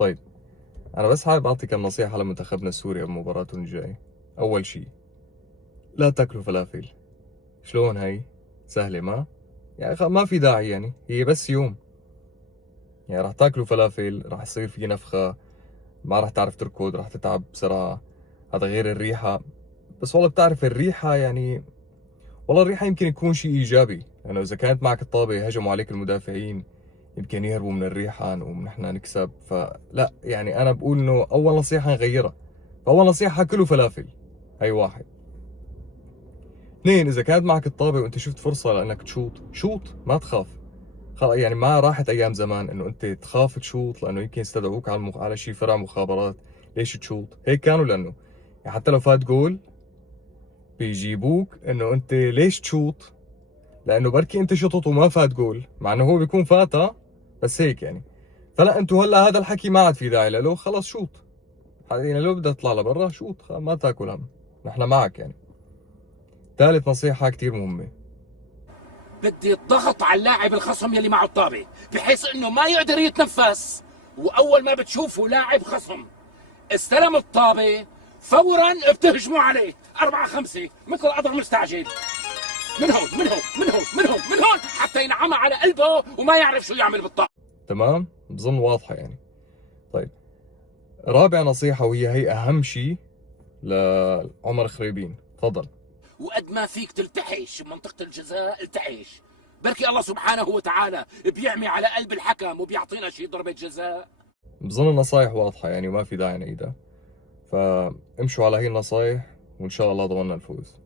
طيب، أنا بس حابب أعطيك النصيحة لمنتخبنا السوري بمباراتهم الجاي. أول شي، لا تاكلوا فلافل. شلون هي؟ سهلة ما؟ يعني ما في داعي، يعني هي بس يوم. يعني راح تاكلوا فلافل، راح يصير في نفخة، ما راح تعرف تركض، راح تتعب بسرعة. هذا غير الريحة. بس والله بتعرف الريحة يعني، والله الريحة يمكن يكون شيء إيجابي، لأنه إذا كانت معك الطابة هجموا عليك المدافعين، يمكن يهربوا من الريحة نقوم نحن نكسب. فلا يعني أنا بقول إنه أول نصيحة نغيرها. فأول نصيحة كلوا فلافل. هي واحد. اثنين، إذا كانت معك الطابة وأنت شفت فرصة لأنك تشوط، شوط ما تخاف. خلص يعني ما راحت أيام زمان إنه أنت تخاف تشوط لأنه يمكن يستدعوك على شيء فرع مخابرات. ليش تشوط؟ هيك كانوا، لأنه يعني حتى لو فات جول بيجيبوك إنه أنت ليش تشوط؟ لانه بركي انت شطط وما فات جول، مع انه هو بيكون فاتها، بس هيك يعني. فلا انتوا هلا هذا الحكي ما عاد في داعي له، خلص شوط. يعني لو بدها تطلع لبرا شوط، ما تاكل هم. نحن معك يعني. ثالث نصيحة كثير مهمة. بدي الضغط على اللاعب الخصم يلي معه الطابة بحيث انه ما يقدر يتنفس. واول ما بتشوفوا لاعب خصم استلم الطابة فورا بتهجموا عليه 4-5 مثل القدر مستعجل. من هون من هون من هون من هون من هون حتى ينعمى على قلبه وما يعرف شو يعمل بالطابة. تمام؟ بظن واضحة يعني. طيب، رابع نصيحة وهي هي أهم شيء لعمر خريبين. تفضل. وقد ما فيك تلتحش بمنطقة الجزاء التحش. بركي الله سبحانه وتعالى بيعمي على قلب الحكم وبيعطينا شي ضربة جزاء. بظن النصايح واضحة يعني، وما في داعي نعيدها. فامشوا على هي النصايح وإن شاء الله ضمننا الفوز.